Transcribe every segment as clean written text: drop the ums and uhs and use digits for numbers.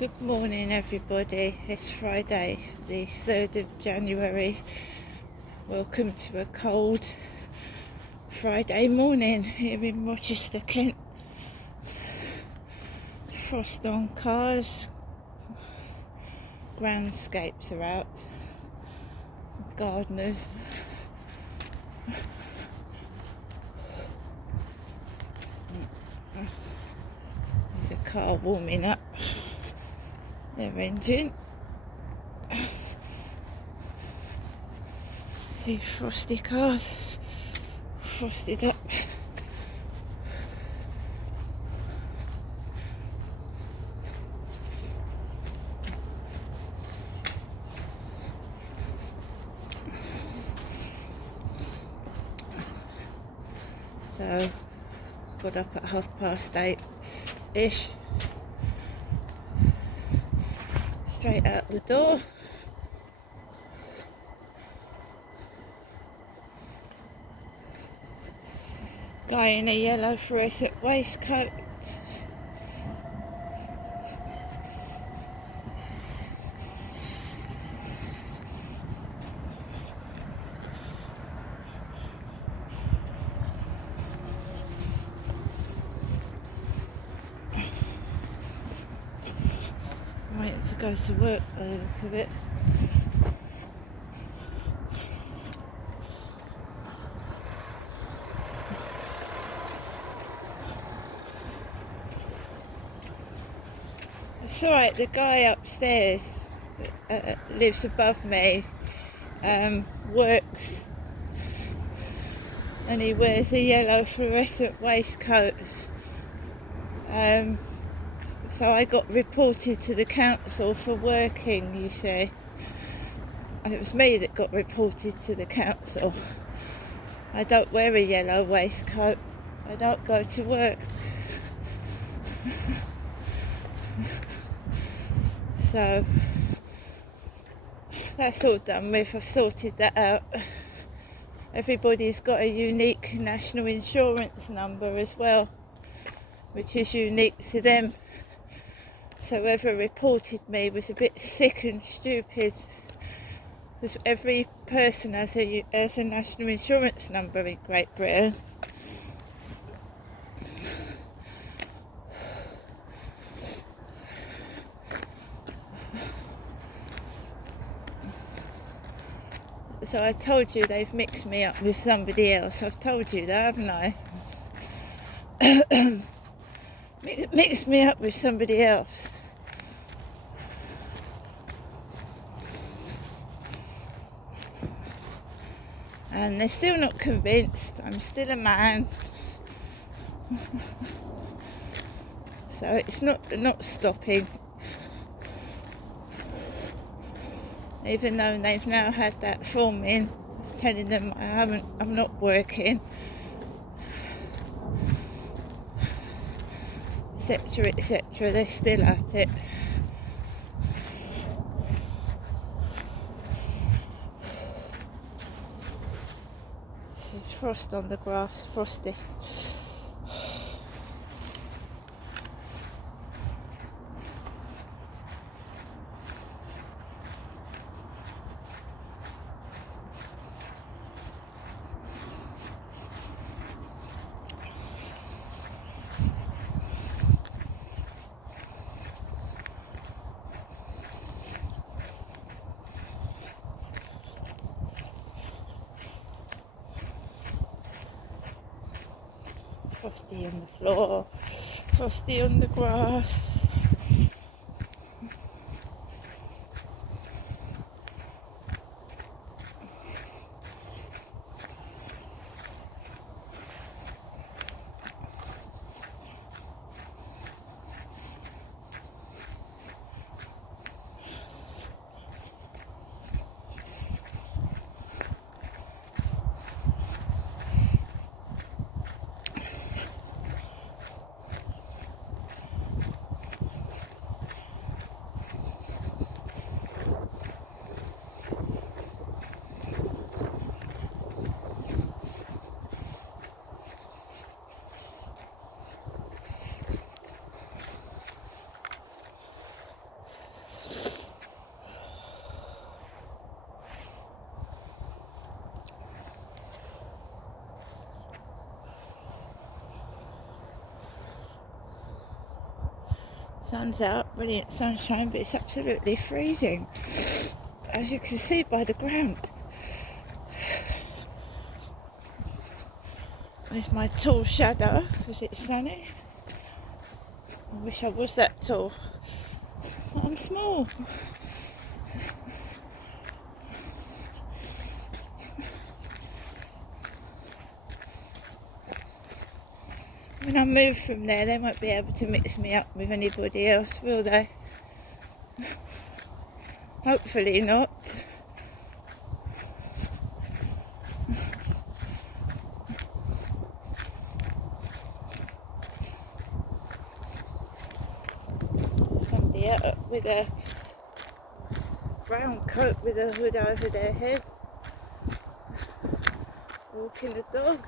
Good morning, everybody. It's Friday, the 3rd of January. Welcome to a cold Friday morning here in Rochester, Kent. Frost on cars, groundscapes are out, gardeners. There's a car warming up their engine. See frosty cars, frosted up. So got up at 8:30ish, straight out the door. Guy in a yellow fluorescent waistcoat. Waiting to go to work by the look of it. It's alright, the guy upstairs lives above me, works, and he wears a yellow fluorescent waistcoat. So I got reported to the council for working, you see. And it was me that got reported to the council. I don't wear a yellow waistcoat. I don't go to work. So that's all done with. I've sorted that out. Everybody's got a unique national insurance number as well, which is unique to them. So whoever reported me was a bit thick and stupid, because every person has a national insurance number in Great Britain. So I told you they've mixed me up with somebody else. I've told you that, haven't I? Mixed me up with somebody else. And they're still not convinced. I'm still a man. So it's not stopping. Even though they've now had that form in telling them I'm not working, etc, etc, they're still at it. There's frost on the grass, frosty. Frosty on the floor, frosty on the grass. Sun's out, brilliant sunshine, but it's absolutely freezing, as you can see by the ground. There's my tall shadow because it's sunny. I wish I was that tall, but I'm small. When I move from there, they won't be able to mix me up with anybody else, will they? Hopefully not. Somebody out with a brown coat with a hood over their head, walking the dog.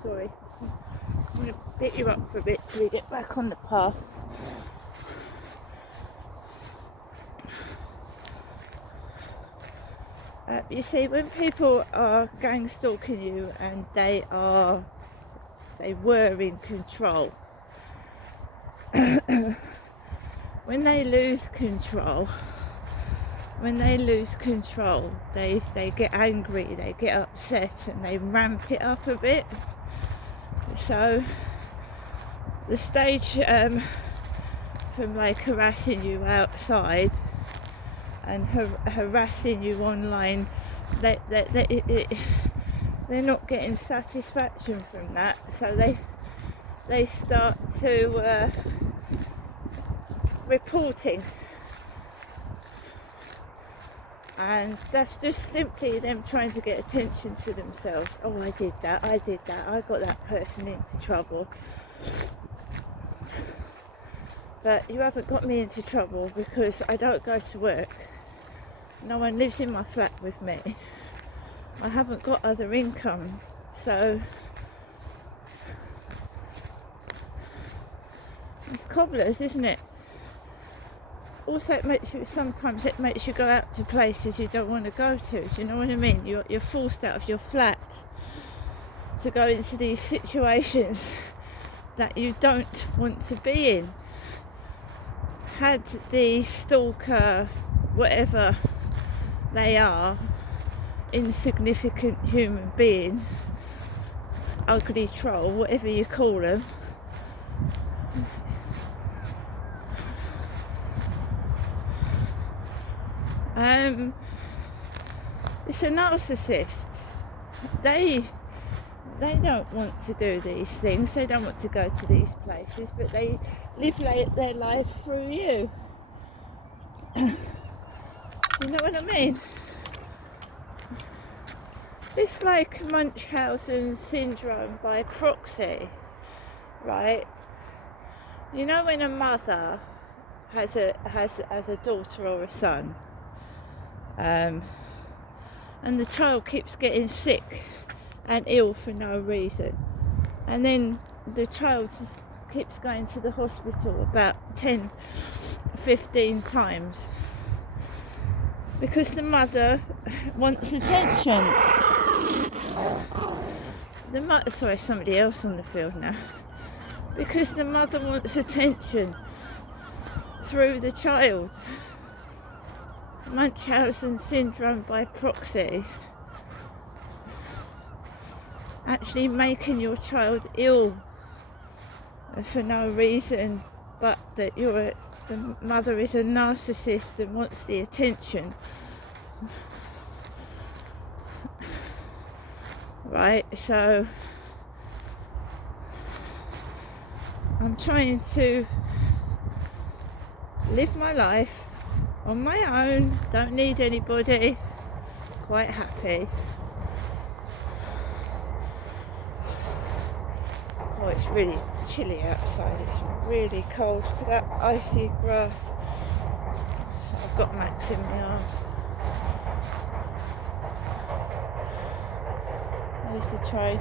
Sorry, I'm going to pick you up for a bit till we get back on the path. You see, when people are gang stalking you and they were in control, when they lose control, they get angry, they get upset, and they ramp it up a bit. So the stage from like harassing you outside and harassing you online, they're not getting satisfaction from that, so they start to reporting, and that's just simply them trying to get attention to themselves. Oh, I did that, I got that person into trouble. But you haven't got me into trouble because I don't go to work. No one lives in my flat with me. I haven't got other income, so it's cobblers, isn't it? Also, sometimes it makes you go out to places you don't want to go to. Do you know what I mean? You're forced out of your flat to go into these situations that you don't want to be in. Had the stalker, whatever they are, insignificant human being, ugly troll, whatever you call them, it's a narcissist. They don't want to do these things, they don't want to go to these places, but they live their life through you. You know what I mean? It's like Munchausen syndrome by proxy, right? You know when a mother has a daughter or a son, and the child keeps getting sick and ill for no reason, and then the child keeps going to the hospital about 10-15 times because the mother wants attention. Sorry, somebody else on the field now. Because the mother wants attention through the child. Munchausen syndrome by proxy. Actually making your child ill for no reason, but that the mother is a narcissist and wants the attention. Right, so I'm trying to live my life on my own, don't need anybody, quite happy. Oh, it's really chilly outside, it's really cold. Look at that icy grass. So I've got Max in my arms. There's the train.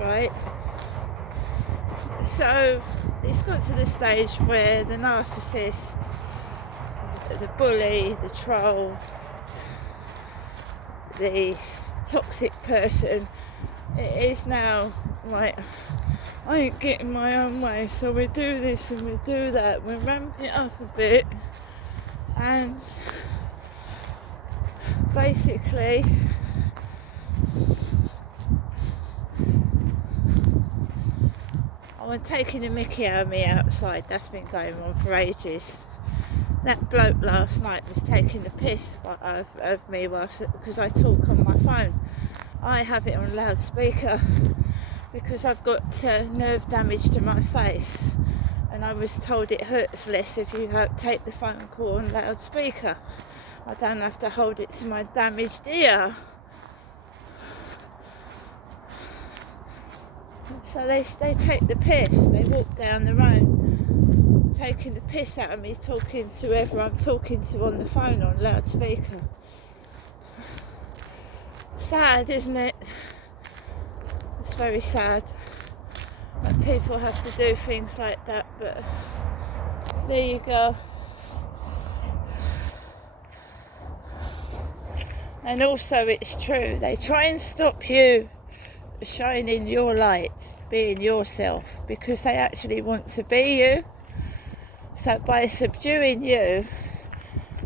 Right. So it's got to the stage where the narcissist, the bully, the troll, the toxic person, it is now like, I ain't getting my own way, so we do this and we do that. We're ramping it up a bit, and basically I'm taking the mickey out of me outside. That's been going on for ages. That bloke last night was taking the piss of me because I talk on my phone. I have it on loudspeaker because I've got nerve damage to my face, and I was told it hurts less if you take the phone call on loudspeaker. I don't have to hold it to my damaged ear. So they take the piss. They walk down the road taking the piss out of me talking to whoever I'm talking to on the phone on loudspeaker. Sad, isn't it? It's very sad that people have to do things like that, but there you go. And also it's true, they try and stop you shining your light, being yourself, because they actually want to be you. So by subduing you,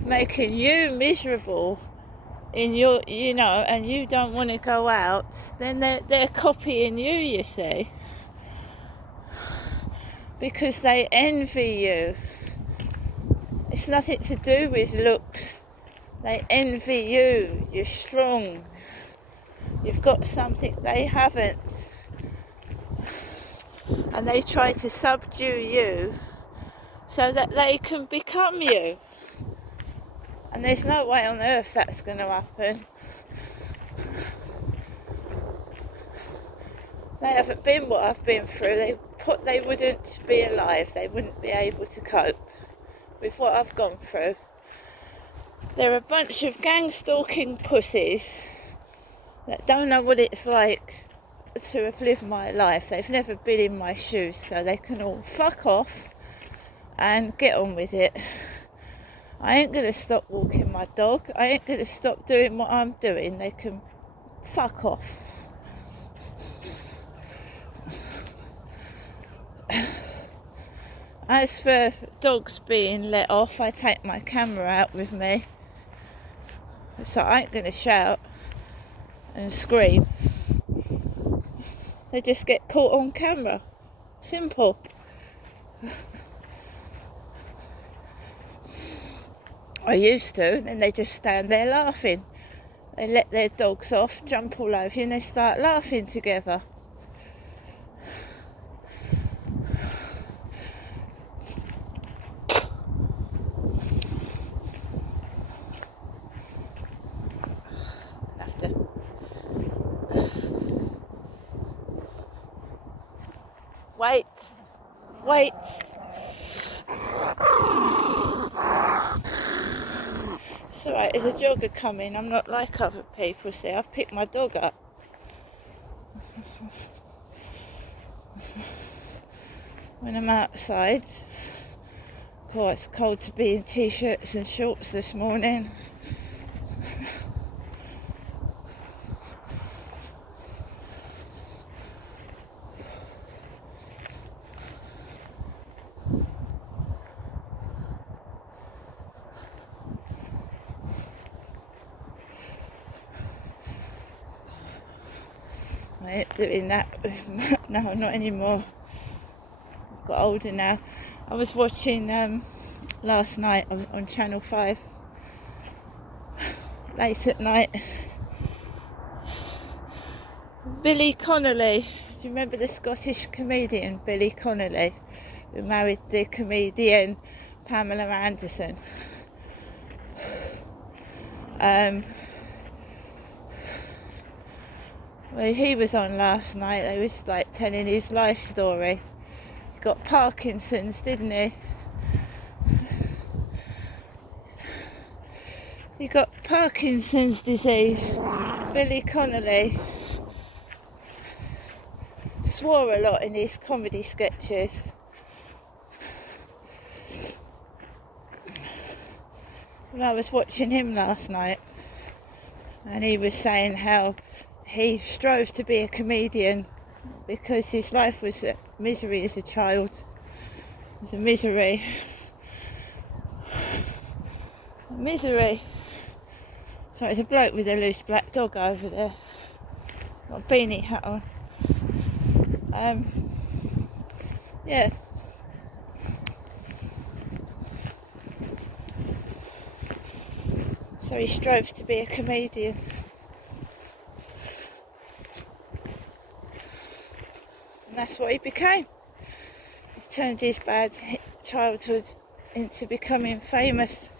making you miserable in your, and you don't want to go out, then they're copying you, you see, because they envy you. It's nothing to do with looks. They envy you. You're strong. You've got something they haven't. And they try to subdue you so that they can become you. And there's no way on earth that's going to happen. They haven't been what I've been through. They wouldn't be alive. They wouldn't be able to cope with what I've gone through. They're a bunch of gang-stalking pussies that don't know what it's like to have lived my life. They've never been in my shoes, so they can all fuck off and get on with it. I ain't going to stop walking my dog. I ain't going to stop doing what I'm doing. They can fuck off. As for dogs being let off, I take my camera out with me. So I ain't going to shout and scream. They just get caught on camera. Simple. I used to, and then they just stand there laughing. They let their dogs off, jump all over you, and they start laughing together. Wait. It's alright, there's a jogger coming. I'm not like other people, see, I've picked my dog up. When I'm outside, God, it's cold to be in t-shirts and shorts this morning. I ain't doing that. No, not anymore. I've got older now. I was watching last night on Channel 5, late at night. Billy Connolly. Do you remember the Scottish comedian Billy Connolly, who married the comedian Pamela Anderson? Well, he was on last night. They was like telling his life story. He got Parkinson's, didn't he? He got Parkinson's disease. Billy Connolly swore a lot in his comedy sketches. Well, I was watching him last night, and he was saying how he strove to be a comedian because his life was a misery as a child. It was a misery. Misery. So there's a bloke with a loose black dog over there. Got a beanie hat on. Yeah. So he strove to be a comedian. And that's what he became. He turned his bad childhood into becoming famous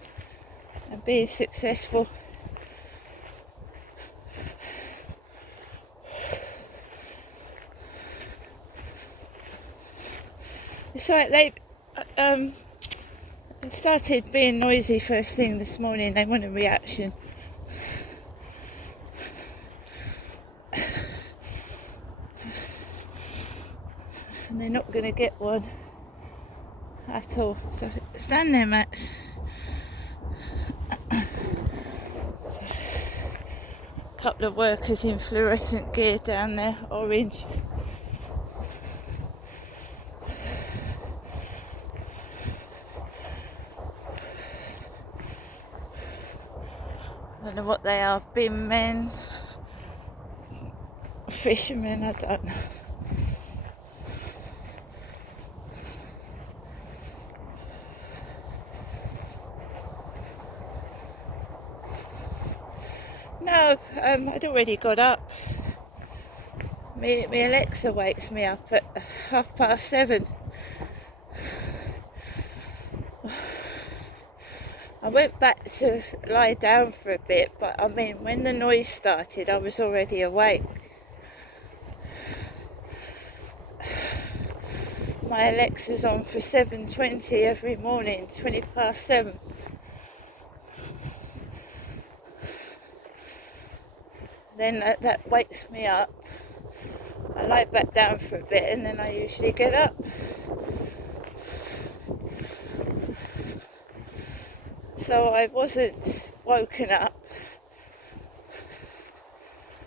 and being successful. It's like they started being noisy first thing this morning. They want a reaction. And they're not going to get one at all. So stand there, Max. So, a couple of workers in fluorescent gear down there, orange. I don't know what they are, bin men, fishermen, I don't know. No, I'd already got up. Me Alexa wakes me up at 7:30. I went back to lie down for a bit, but I mean, when the noise started, I was already awake. My Alexa's on for 7:20 every morning, 7:20. Then that wakes me up. I lie back down for a bit and then I usually get up. So I wasn't woken up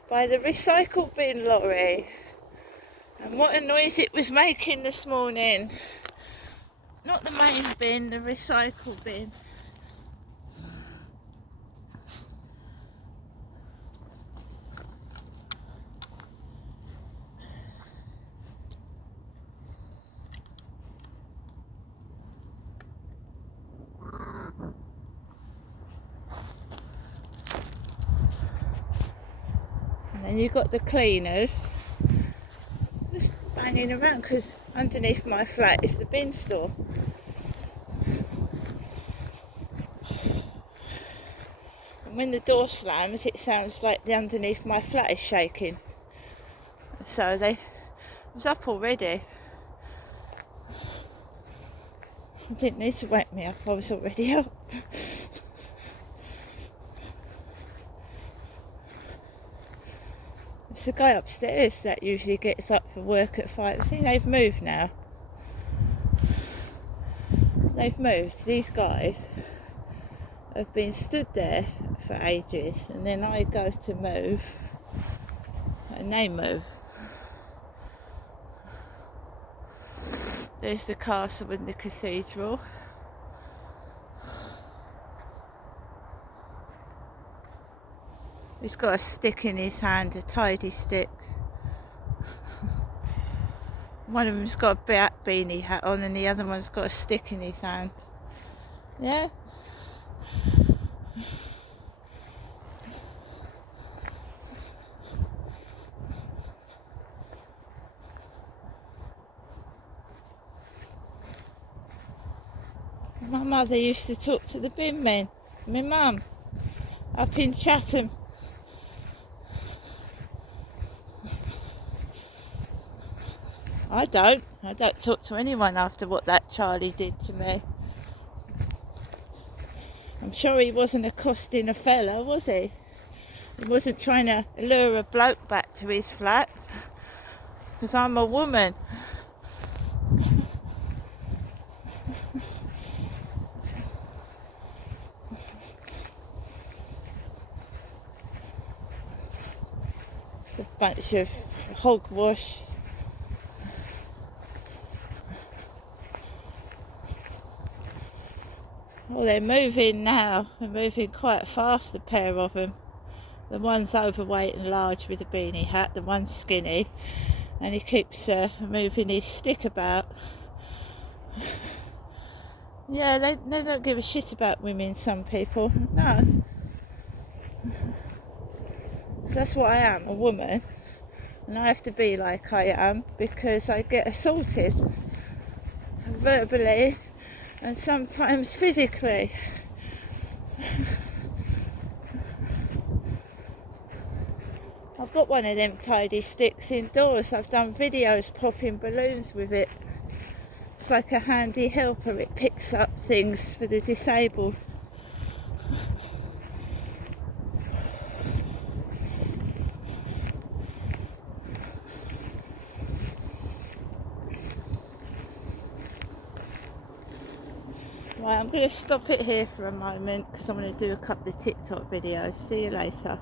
by the recycle bin lorry. And what a noise it was making this morning. Not the main bin, the recycle bin. And then you've got the cleaners just banging around because underneath my flat is the bin store. And when the door slams, it sounds like the underneath my flat is shaking. So I was up already. I didn't need to wake me up, I was already up. It's the guy upstairs that usually gets up for work at 5. See, they've moved now. They've moved. These guys have been stood there for ages, and then I go to move, and they move. There's the castle and the cathedral. He's got a stick in his hand, a tidy stick. One of them's got a black beanie hat on and the other one's got a stick in his hand. Yeah? My mother used to talk to the bin men. My mum, up in Chatham. I don't talk to anyone after what that Charlie did to me. I'm sure he wasn't accosting a fella, was he? He wasn't trying to lure a bloke back to his flat, because I'm a woman. bunch of hogwash. Well, they're moving now. They're moving quite fast, a pair of them. The one's overweight and large with a beanie hat, the one's skinny, and he keeps moving his stick about. Yeah, they don't give a shit about women, some people. No. That's what I am, a woman. And I have to be like I am because I get assaulted verbally and sometimes physically. I've got one of them tidy sticks indoors. I've done videos popping balloons with it. It's like a handy helper. It picks up things for the disabled. Right, I'm going to stop it here for a moment because I'm going to do a couple of TikTok videos. See you later.